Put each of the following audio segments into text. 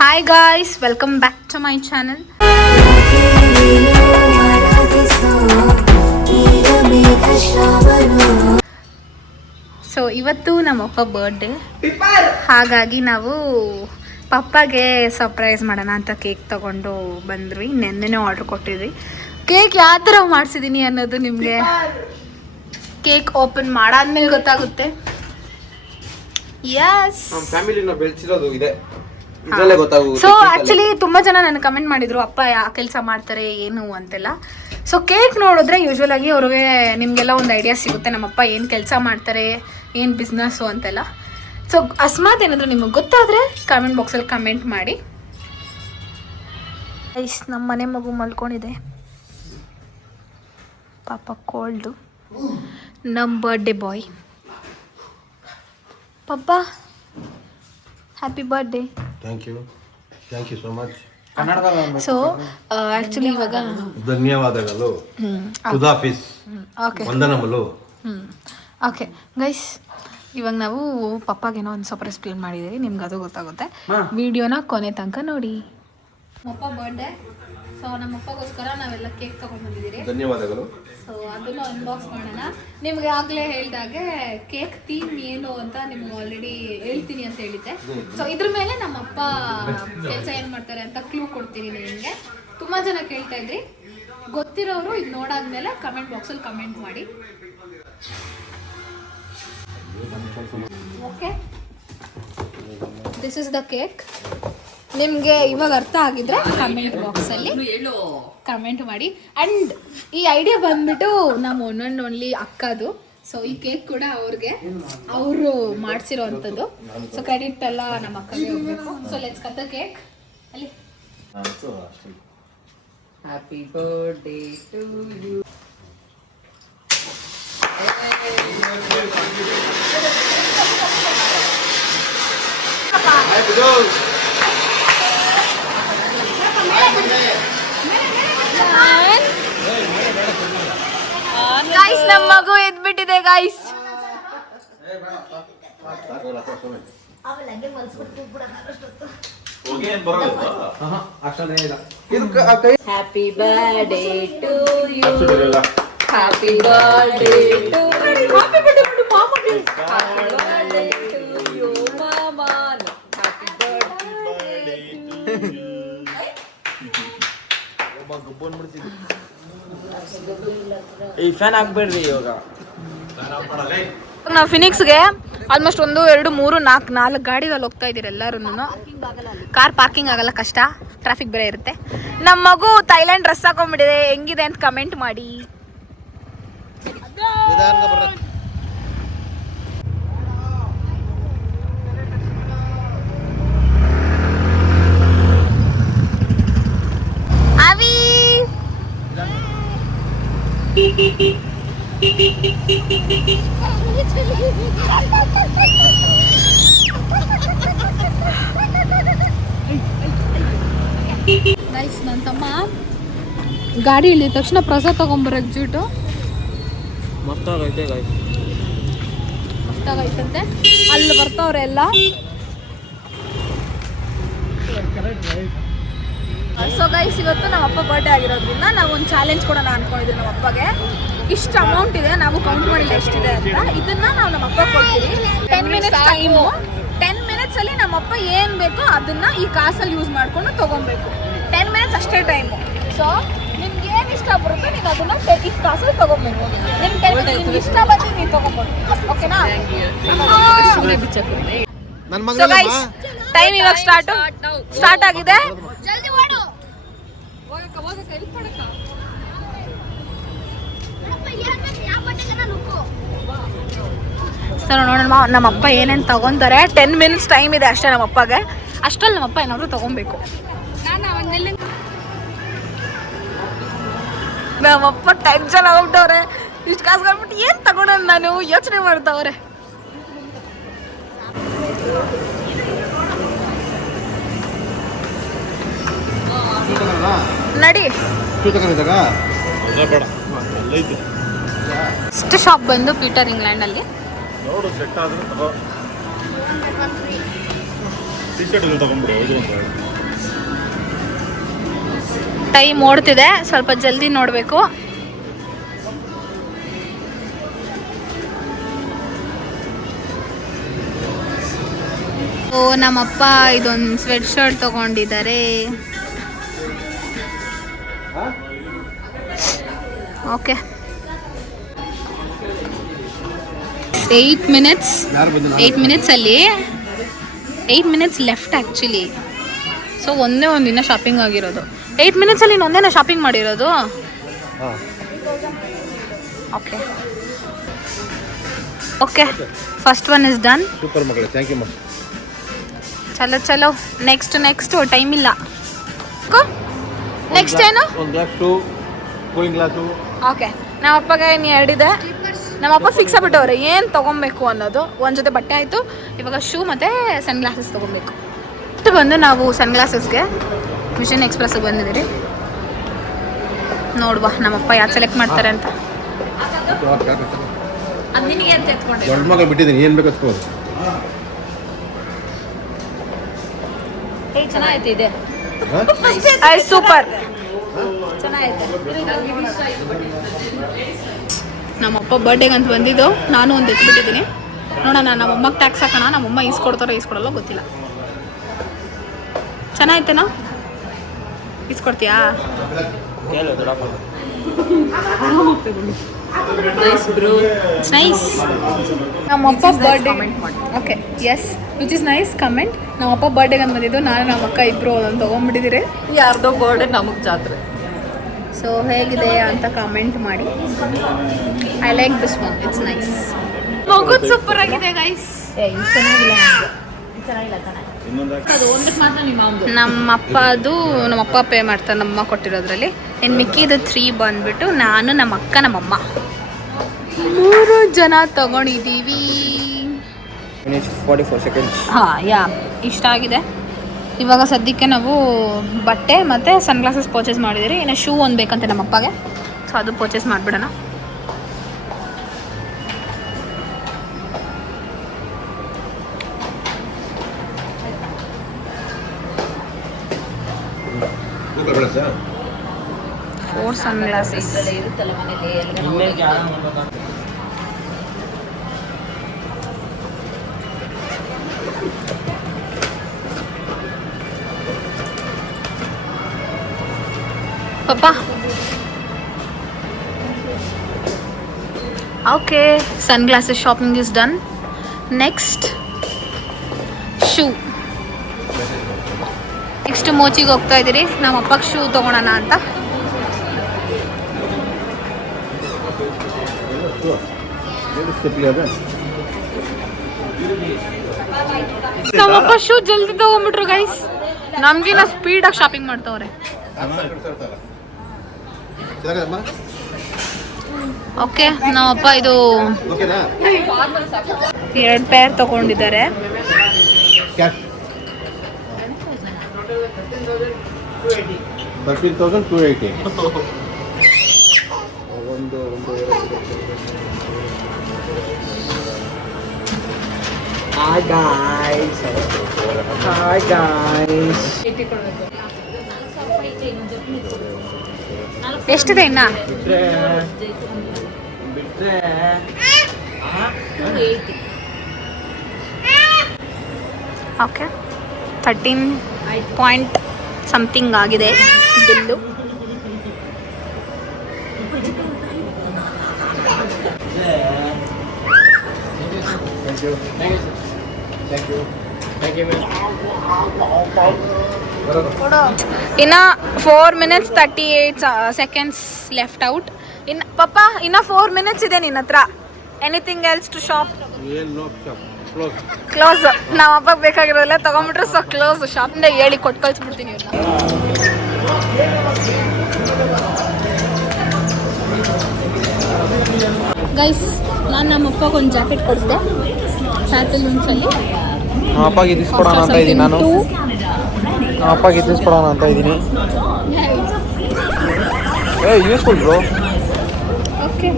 Hi guys, welcome back to my channel. So ಇವತ್ತು ನಮ್ಮಪ್ಪ birthday, ಹಾಗಾಗಿ ನಾವು ಪಪ್ಪಗೆ ಸರ್ಪ್ರೈಸ್ ಮಾಡೋಣ ಅಂತ ಕೇಕ್ ತಗೊಂಡು ಬಂದ್ವಿ. ನೆನ್ನೆನೇ ಆರ್ಡ್ರ್ ಕೊಟ್ಟಿದ್ವಿ. ಕೇಕ್ ಯಾವ ಥರ ಮಾಡಿಸಿದ್ದೀನಿ ಅನ್ನೋದು ನಿಮಗೆ ಕೇಕ್ ಓಪನ್ ಮಾಡಾದ್ಮೇಲೆ ಗೊತ್ತಾಗುತ್ತೆ. ಯಸ್, ಫ್ಯಾಮಿಲಿನ ಬೆಳೆಸಿರೋದು ಇದೆ. ಸೊ ಆಕ್ಚುಲಿ ತುಂಬಾ ಜನ ನನಗೆ ಕಮೆಂಟ್ ಮಾಡಿದ್ರು, ಅಪ್ಪ ಯಾವ ಕೆಲಸ ಮಾಡ್ತಾರೆ ಏನು ಅಂತೆಲ್ಲ. ಸೊ ಕೇಕ್ ನೋಡಿದ್ರೆ ಯೂಶ್ವಲ್ ಆಗಿ ಅವ್ರಿಗೆ ನಿಮಗೆಲ್ಲ ಒಂದು ಐಡಿಯಾ ಸಿಗುತ್ತೆ, ನಮ್ಮಪ್ಪ ಏನು ಕೆಲಸ ಮಾಡ್ತಾರೆ, ಏನು ಬಿಸ್ನೆಸ್ಸು ಅಂತೆಲ್ಲ. ಸೊ ಅಸ್ಮಾತ್ ಏನಾದರೂ ನಿಮಗೆ ಗೊತ್ತಾದರೆ ಕಮೆಂಟ್ ಬಾಕ್ಸಲ್ಲಿ ಕಮೆಂಟ್ ಮಾಡಿ. ಐಸ್, ನಮ್ಮ ಮನೆ ಮಗು ಮಲ್ಕೊಂಡಿದೆ ಪಾಪ, ಕೋಲ್ಡು. ನಮ್ಮ ಬರ್ಡೇ ಬಾಯ್ ಪಪ್ಪ, happy birthday. Thank you so much. So actually ಇವಾಗ ಧನ್ಯವಾದಗಳು, ಖುದಾಫಿಸ್, ವಂದನಗಳು. ಓಕೆ ಗೈಸ್, ಇವಾಗ ನಾವು ಪಪ್ಪಾಗೇನೋ ಒಂದು ಸರ್ಪ್ರೈಸ್ ಪ್ಲಾನ್ ಮಾಡಿದ್ದೀವಿ, ನಿಮ್ಗೆ ಅದು ಗೊತ್ತಾಗುತ್ತೆ. ವಿಡಿಯೋನ ಕೊನೆ ತನಕ ನೋಡಿ. ನಮ್ಮಪ್ಪ ಬರ್ಡೇ, ಸೊ ನಮ್ಮಪ್ಪಗೋಸ್ಕರ ನಾವೆಲ್ಲ ಕೇಕ್ ತೊಗೊಂಡ್ಬಂದಿದ್ದೀರಿ. ಧನ್ಯವಾದಗಳು. ಸೊ ಅದನ್ನು ಅನ್ಬಾಕ್ಸ್ ಮಾಡೋಣ. ನಿಮ್ಗೆ ಆಗಲೇ ಹೇಳಿದಾಗೆ ಕೇಕ್ ಥೀಮ್ ಏನು ಅಂತ ನಿಮ್ಗೆ ಆಲ್ರೆಡಿ ಹೇಳ್ತೀನಿ ಅಂತ ಹೇಳಿದ್ದೆ. ಸೊ ಇದ್ರ ಮೇಲೆ ನಮ್ಮಪ್ಪ ಕೆಲಸ ಏನು ಮಾಡ್ತಾರೆ ಅಂತ ಕ್ಲೂ ಕೊಡ್ತೀನಿ ನಿಮಗೆ. ತುಂಬ ಜನ ಕೇಳ್ತಾ ಇದ್ರಿ, ಗೊತ್ತಿರೋರು ಇದು ನೋಡಾದ್ಮೇಲೆ ಕಮೆಂಟ್ ಬಾಕ್ಸಲ್ಲಿ ಕಮೆಂಟ್ ಮಾಡಿ. Okay, this is the cake. ನಿಮಗೆ ಇವಾಗ ಅರ್ಥ ಆಗಿದ್ರೆ ಕಮೆಂಟ್ ಬಾಕ್ಸಲ್ಲಿ ಕಮೆಂಟ್ ಮಾಡಿ. ಆ್ಯಂಡ್ ಈ ಐಡಿಯಾ ಬಂದ್ಬಿಟ್ಟು ನಮ್ಮ ಒನ್ ಆ್ಯಂಡ್ ಓನ್ಲಿ ಅಕ್ಕದು. ಸೊ ಈ ಕೇಕ್ ಕೂಡ ಅವ್ರಿಗೆ, ಅವರು ಮಾಡಿಸಿರೋ ಅಂಥದ್ದು. ಸೊ ಕ್ರೆಡಿಟ್ ಎಲ್ಲ ನಮ್ಮ ಅಕ್ಕಗೆ ಹೋಗಬೇಕು. So let's cut the cake. ಅಲ್ಲಿ happy birthday to you. Guys, ನಮ್ಮ ಮಗು ಎದ್ಬಿಟ್ಟಿದೆ guys. Happy birthday to you. Happy birthday to you. Happy birthday to ಮಾಮಾ. ಹ್ಯಾಪಿ ಬರ್ಡೇ ಟು ಯು ಮಾಮಾ. Happy birthday to you. ಈ ಫ್ಯಾನ್ ಹಾಕ್ಬೇಡ್ರಿ ಇವಾಗ. ನಾವು ಫಿನಿಕ್ಸ್ಗೆ ಆಲ್ಮೋಸ್ಟ್ 1, 2, 3, 4 4 ಗಾಡಿದಲ್ಲಿ ಹೋಗ್ತಾ ಇದ್ದೀರಿ ಎಲ್ಲರೂ. ಕಾರ್ ಪಾರ್ಕಿಂಗ್ ಆಗಲ್ಲ, ಕಷ್ಟ, ಟ್ರಾಫಿಕ್ ಬೇರೆ ಇರುತ್ತೆ. ನಮ್ಮ ಮಗು ಥೈಲ್ಯಾಂಡ್ ಡ್ರೆಸ್ ಹಾಕೊಂಡ್ಬಿಟ್ಟಿದೆ, ಹೆಂಗಿದೆ ಅಂತ ಕಮೆಂಟ್ ಮಾಡಿ. ಅವಿ ಗೈಸ್, ನನ್ನ ತಮ್ಮ ಗಾಡಿ ಇಳಿದ ತಕ್ಷಣ ಪ್ರಸಾದ ತಗೊಂಬರಕ್ ಜೂಟು ಮಸ್ತಾಗೈತೆ ಗೈಸ್, ಮಸ್ತಾಗೈತಂತೆ. ಅಲ್ಲಿ ಬರ್ತಾವ್ರೆ ಎಲ್ಲ. ಸೊ ಗೈಸ್, ಇವತ್ತು ನಮ್ಮ ಅಪ್ಪ ಬರ್ಡೇ ಆಗಿರೋದ್ರಿಂದ ನಾವು ಒಂದು ಚಾಲೆಂಜ್ ಕೊಡೋಣ ಅನ್ಕೊಂಡಿದ್ವಿ. ನಮ್ಮ ಅಪ್ಪಗೆ ಇಷ್ಟು ಅಮೌಂಟ್ ಇದೆ, ನಾವು ಕೌಂಟ್ ಮಾಡಿಲ್ಲ ಎಷ್ಟಿದೆ ಅಂತ. ಇದನ್ನ ನಾವು ನಮ್ಮ ಅಪ್ಪ ಕೊಡ್ತೀವಿ. 10 ಮಿನಿಟ್ಸ್ ಟೈಮು. 10 ಮಿನಿಟ್ಸಲ್ಲಿ ನಮ್ಮಪ್ಪ ಏನು ಬೇಕೋ ಅದನ್ನ ಈ ಕಾಸಲ್ಲಿ ಯೂಸ್ ಮಾಡ್ಕೊಂಡು ತೊಗೊಬೇಕು. 10 ಮಿನಿಟ್ಸ್ ಅಷ್ಟೇ ಟೈಮು. ಸೊ ನಿಮ್ಗೆ ಏನು ಇಷ್ಟ ಬರುತ್ತೆ ನೀವು ಅದನ್ನ ಈ ಕಾಸಲ್ಲಿ ತೊಗೊಬೇಕು. ನಿಮ್ಗೆ 10 ಮಿನಿಟ್ಸ್ ನಿಮ್ಗೆ ಇಷ್ಟ ಬಂದು ನೀವು ತೊಗೊಬೋದು. ಓಕೆನಾ? ಸೊ ಗೈಸ್, ಟೈಮ್ ಇವಾಗ ಸ್ಟಾರ್ಟ್ ಆಗಿದೆ. ಸರ್ ನೋಡೋಣ ನಮ್ಮಪ್ಪ ಏನೇನು ತಗೊಂತಾರೆ. 10 ಮಿನಿಟ್ಸ್ ಟೈಮ್ ಇದೆ ಅಷ್ಟೇ ನಮ್ಮಪ್ಪಗೆ. ಅಷ್ಟರಲ್ಲಿ ನಮ್ಮಪ್ಪ ಏನಾದರೂ ತಗೊಬೇಕು. ನಮ್ಮಪ್ಪ ಟೆನ್ಷನ್ ಆಗ್ಬಿಟ್ಟವ್ರೆ, ಇಷ್ಟು ಕಾಸು ಕೊಟ್ಬಿಟ್ಟು ಏನು ತಗೊಳೋಣ ನಾನು ಯೋಚನೆ ಮಾಡ್ತಾವ್ರೆ. ನಡಿ. ಫಸ್ಟ್ ಶಾಪ್ ಬಂದು ಪೀಟರ್ ಇಂಗ್ಲೆಂಡ್ ಅಲ್ಲಿ. ಟೈಮ್ ಓಡ್ತಿದೆ, ಸ್ವಲ್ಪ ಜಲ್ದಿ ನೋಡಬೇಕು. ಓ ನಮ್ಮಪ್ಪ ಇದೊಂದು ಸ್ವೆಟ್ ಶರ್ಟ್ ತಗೊಂಡಿದ್ದಾರೆ. ಓಕೆ 8 ಮಿನಿಟ್ಸ್ ಅಲ್ಲಿ 8 ಮಿನಿಟ್ಸ್ ಲೆಫ್ಟ್ ಆ್ಯಕ್ಚುಲಿ. ಸೊ ಒಂದೇ ದಿನ ಶಾಪಿಂಗ್ ಆಗಿರೋದು. 8 ಮಿನಿಟ್ಸಲ್ಲಿ ಇನ್ನೊಂದೇನ ಶಾಪಿಂಗ್ ಮಾಡಿರೋದು. Okay okay, first one is done. Super ಮಗಳೇ, ಥ್ಯಾಂಕ್ ಯು. ಚಲೋ ನೆಕ್ಸ್ಟ್ ಟೈಮ್ ಇಲ್ಲ. ನೆಕ್ಸ್ಟ್ ಏನು? ಒಂದು glass shoe, cooling glass. Okay, ನಮ್ಮ ಅಪ್ಪಗೆ ಇನ್ನು 2 ಇದೆ. ನಮ್ಮಪ್ಪ ಫಿಕ್ಸ್ ಆಗ್ಬಿಟ್ಟವ್ರೆ ಏನು ತೊಗೊಬೇಕು ಅನ್ನೋದು. ಒಂದು ಜೊತೆ ಬಟ್ಟೆ ಆಯಿತು, ಇವಾಗ ಶೂ ಮತ್ತು ಸನ್ ಗ್ಲಾಸಸ್ ತೊಗೊಬೇಕು. ಇಷ್ಟು ಬಂದು ನಾವು ಸನ್ ಗ್ಲಾಸಸ್ಗೆ ಮಿಷನ್ ಎಕ್ಸ್ಪ್ರೆಸ್ಗೆ ಬಂದಿದ್ದೀರಿ. ನೋಡುವ ನಮ್ಮಪ್ಪ ಯಾರು ಸೆಲೆಕ್ಟ್ ಮಾಡ್ತಾರೆ ಅಂತ. ಅದು ನಿನಗೆ ಅಂತ ಎತ್ಕೊಂಡೆ. ದೊಡ್ಡ ಮಗ ಬಿಟ್ಟಿದ್ದೀನಿ, ಏನು ಬೇಕು ಹಚ್ಕೋದು. ಚೆನ್ನಾಗೈತೆ ಇದೆ. ಸೂಪರ್ ಚೆನ್ನಾಗೈತೆ. ನಮ್ಮಪ್ಪ ಬರ್ಡೇಗೆ ಅಂತ ಬಂದಿದ್ದು, ನಾನು ಒಂದು ಎತ್ಬಿಟ್ಟಿದ್ದೀನಿ. ನೋಡೋಣ ನಮ್ಮಮ್ಮಗೆ ಟ್ಯಾಕ್ಸ್ ಹಾಕೋಣ. ನಮ್ಮಮ್ಮ ಈಸ್ಕೊಡ್ತಾರೋ ಈಸ್ಕೊಡಲ್ಲ ಗೊತ್ತಿಲ್ಲ. ಚೆನ್ನಾಗೈತೆನಾ? ಈಸ್ಕೊಡ್ತೀಯಾ? ನೈಸ್. ನಮ್ಮಪ್ಪ birthday okay yes which is nice comment. ನಮ್ಮಪ್ಪ ಬರ್ಡೇಗೆ ಅಂತ ಬಂದಿದ್ದು, ನಾನು ನಮ್ಮ ಅಕ್ಕ ಇಬ್ಬರು ಅದನ್ನು ತೊಗೊಂಡ್ಬಿಟ್ಟಿದ್ದೀರಿ. ಯಾರ್ದೋ ಬರ್ಡೇ ನಮಗೆ ಜಾತ್ರೆ. ಸೊ ಹೇಗಿದೆ ಅಂತ ಕಮೆಂಟ್ ಮಾಡಿ. I like this one, it's nice. ಮಗುದು ಸೂಪರ್ ಆಗಿದೆ ಗೈಸ್. ನಮ್ಮಪ್ಪ ಪೇ ಮಾಡ್ತಾರೆ, ನಮ್ಮಮ್ಮ ಕೊಟ್ಟಿರೋದ್ರಲ್ಲಿ. ಇನ್ನು ಮಿಕ್ಕಿದು 3 ಬಂದ್ಬಿಟ್ಟು ನಾನು, ನಮ್ಮ ಅಕ್ಕ, ನಮ್ಮಮ್ಮ 3 ಜನ ತಗೊಂಡಿದ್ದೀವಿ. 44 seconds. ಹಾಂ ಯಾ ಇಷ್ಟ ಆಗಿದೆ. ಇವಾಗ ಸದ್ಯಕ್ಕೆ ನಾವು ಬಟ್ಟೆ ಮತ್ತು ಸನ್ ಗ್ಲಾಸಸ್ ಪರ್ಚೇಸ್ ಮಾಡಿದ್ದೀರಿ. ಇನ್ನು ಶೂ ಒಂದು ಬೇಕಂತೆ ನಮ್ಮಪ್ಪಗೆ, ಸೊ ಅದು ಪರ್ಚೇಸ್ ಮಾಡಿಬಿಡೋಣ. For sunglasses. Papa. Okay, sunglasses shopping is done. Next, shoe. Next ಮೋಚಿಗೆ ಹೋಗ್ತಾ ಇದ್ದೀರಿ. ನಮ್ಮ ಅಪ್ಪಗೆ ಶೂ ತೊಗೊಳೋಣ ಅಂತ. ನಮ್ಮಪ್ಪ ಶೂ ಜಲ್ದಿ ತಗೊಂಡ್ಬಿಟ್ರು ಗೈಸ್. ನಮ್ಗಿನ್ನ ಸ್ಪೀಡಾಗಿ ಶಾಪಿಂಗ್ ಮಾಡ್ತವ್ರೆ. ಓಕೆ, ನಮ್ಮಪ್ಪ ಇದು 2 ಪೇರ್ ತಗೊಂಡಿದ್ದಾರೆ. 13,280. Hi guys. Hi guys. ಎಷ್ಟಿದೆ ಇನ್ನ? ಓಕೆ, 13 ಪಾಯಿಂಟ್ ಸಮಥಿಂಗ್ ಆಗಿದೆ ಬಿಲ್ಲು. ಇನ್ನು 4 minutes 38 seconds ಲೆಫ್ಟ್ ಔಟ್. ಇನ್ನು ಪಪ್ಪ ಇನ್ನು 4 minutes ಇದೆ ನಿನ್ನ ಹತ್ರ. Anything else to shop? Close. ನಮ್ಮ ಅಪ್ಪಗೆ ಬೇಕಾಗಿರೋಲ್ಲ ತಗೊಂಡ್ಬಿಟ್ರೆ ಸೊ ಕ್ಲೋಸ್. ಶಾಪಿಂದ ಹೇಳಿ ಕೊಟ್ಟು ಕಳಿಸ್ಬಿಡ್ತೀನಿ ಇವ್ರನ್ನ. ಗೈಸ್, ನಾನು ನಮ್ಮ ಅಪ್ಪಗೆ ಒಂದು ಜಾಕೆಟ್ ಕೊಡಿಸಿದೆ ಸ್ಯಾಟಲೂನ್ಸಲ್ಲಿ. ನಮ್ಮ ಅಪ್ಪಗೆ ಇದಿಸ್ಕೊಡೋಣ ಅಂತ ಇದ್ದೀನಿ ನಾನು. ನಮ್ಮ ಅಪ್ಪಗೆ ಇದಿಸ್ಕೊಡೋಣ ಅಂತ ಇದ್ದೀನಿ. Useful bro. ಓಕೆ,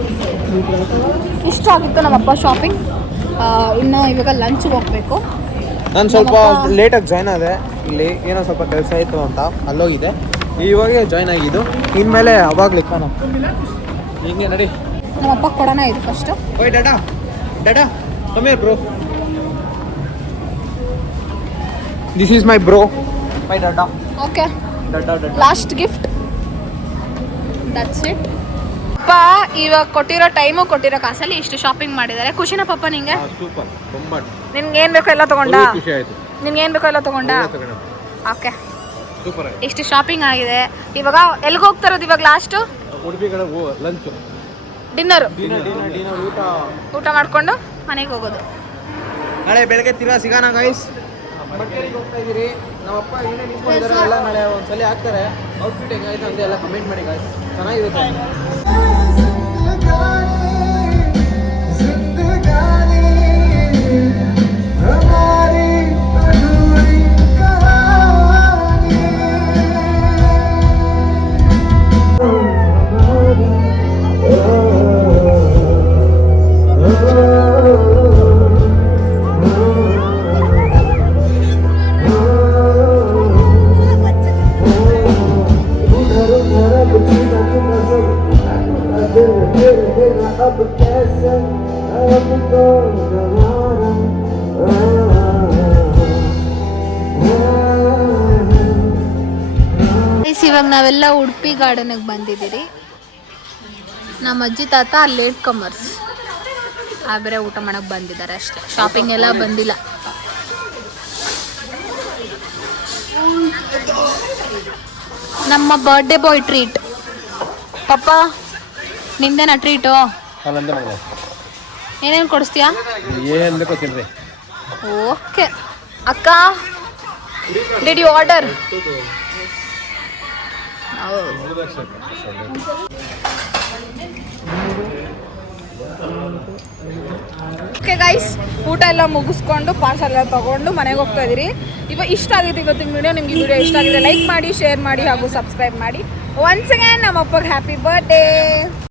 ಇಷ್ಟ ಆಗಿತ್ತು ನಮ್ಮಪ್ಪ ಶಾಪಿಂಗ್. ಇನ್ನು ಇವಾಗ ಲಂಚ್ಗೆ ಹೋಗಬೇಕು. ನಾನು ಸ್ವಲ್ಪ ಲೇಟಾಗಿ ಜಾಯ್ನ್ ಆದೆ ಇಲ್ಲಿ ಏನೋ ಸ್ವಲ್ಪ ಕೆಲಸ ಇತ್ತು ಅಂತ ಅಲ್ಲೋಗಿದೆ ಇವಾಗ ಜಾಯ್ನ್ ಆಗಿದ್ದು ಇನ್ಮೇಲೆ ಅವಾಗಲೇ ಕಾಣ ಹಿಂಗೆ ನಡಿ ನಮ್ಮಪ್ಪ ಕೊಡೋಣ ಇದು ಫಸ್ಟು. ಓಯ್ ಡಾಡಾ ಡಾಡಾ come here bro this is my bro my ಡಾಡಾ ಓಕೆ, ಡಾಡಾ ಡಾಡಾ ಲಾಸ್ಟ್ ಗಿಫ್ಟ್, ದಟ್ಸ್ ಇಟ್. ಅಪ್ಪ ಇವಾಗ ಕೊಟ್ಟಿರೋ ಟೈಮು ಕೊಟ್ಟಿರೋ ಕಾಸಲ್ಲಿ ಇಷ್ಟು ಶಾಪಿಂಗ್ ಮಾಡಿದ್ದಾರೆ. ಖುಷಿನಾ ಪಪ್ಪ ನಿಂಗೆ? ಸೂಪರ್ ತುಂಬ ನಿನ್ಗೆ ಏನು ಬೇಕೋ ಎಲ್ಲ ತಗೊಂಡ? ಖುಷಿ ಆಯಿತು. ನಿನ್ಗೆ ಏನು ಬೇಕೋ ಎಲ್ಲ ತಗೊಂಡ? ಓಕೆ, ಸೂಪರ್ ಆಯಿತು. ಇಷ್ಟು ಶಾಪಿಂಗ್ ಆಗಿದೆ. ಇವಾಗ ಎಲ್ಲಿಗೆ ಹೋಗ್ತಾ ಇರೋದು ಇವಾಗ ಲಾಸ್ಟು? ಉಡುಪಿ ಕಡೆ ಲಂಚು ಡಿನ್ನರು, ಊಟ ಊಟ ಮಾಡಿಕೊಂಡು ಮನೆಗೆ ಹೋಗೋದು. ನಾಳೆ ಬೆಳಗ್ಗೆ ತಿರ್ಗಾ ಸಿಗೋಣ ಗೈಸ್. ಮಡಿಕೇರಿಗೆ ಹೋಗ್ತಾ ಇದ್ದೀರಿ. ನಮ್ಮಪ್ಪ ಏನೇನು ಇಟ್ಕೊಂಡಿದ್ದಾರೆ ಎಲ್ಲ ನಾಳೆ ಒಂದ್ಸಲ ಹಾಕ್ತಾರೆ. ಔಟ್ಫಿಟ್ ಹೆಂಗಾಯ್ತು ಅಂತ ಎಲ್ಲ ಕಮೆಂಟ್ ಮಾಡಿ ಗೈಸ್, ಚೆನ್ನಾಗಿರುತ್ತೆ. ಇವಾಗ ನಾವೆಲ್ಲ ಉಡುಪಿ ಗಾರ್ಡನ್ಗೆ ಬಂದಿದ್ದೀರಿ. ನಮ್ಮ ಅಜ್ಜಿ ತಾತ ಲೇಟ್ ಕಮರ್ಸ್ ಬೇರೆ ಊಟ ಮಾಡಕ್ಕೆ ಬಂದಿದ್ದಾರೆ ಅಷ್ಟೇ, ಶಾಪಿಂಗ್ ಎಲ್ಲ ಬಂದಿಲ್ಲ. ನಮ್ಮ ಬರ್ಡೇ ಬಾಯ್ ಟ್ರೀಟ್. ಪಪ್ಪ ನಿಂದೇನಾ ಟ್ರೀಟು? ನಂದೇ ಮಗ ಏನೇನು ಕೊಡಿಸ್ತೀಯಾ? ಏನು ಬೇಕೋ ತಿನ್ರಿ. ಓಕೆ ಅಕ್ಕ, did you order? Okay guys, ಊಟ ಎಲ್ಲ ಮುಗಿಸ್ಕೊಂಡು ಪಾರ್ಸಲ್ ಎಲ್ಲ ತೊಗೊಂಡು ಮನೆಗೆ ಹೋಗ್ತಾ ಇದ್ದೀರಿ. ಇವಾಗ ಇಷ್ಟ ಆಗಿತ್ತು ಇವತ್ತಿನ ವಿಡಿಯೋ. ನಿಮ್ಗೆ ಈ ವಿಡಿಯೋ ಇಷ್ಟ ಆಗಿದೆ ಲೈಕ್ ಮಾಡಿ, ಶೇರ್ ಮಾಡಿ ಹಾಗೂ ಸಬ್ಸ್ಕ್ರೈಬ್ ಮಾಡಿ. ಒನ್ಸ್ ಅಗೇನ್ ನಮ್ಮ ಅಪ್ಪಗೆ ಹ್ಯಾಪಿ ಬರ್ಡೇ.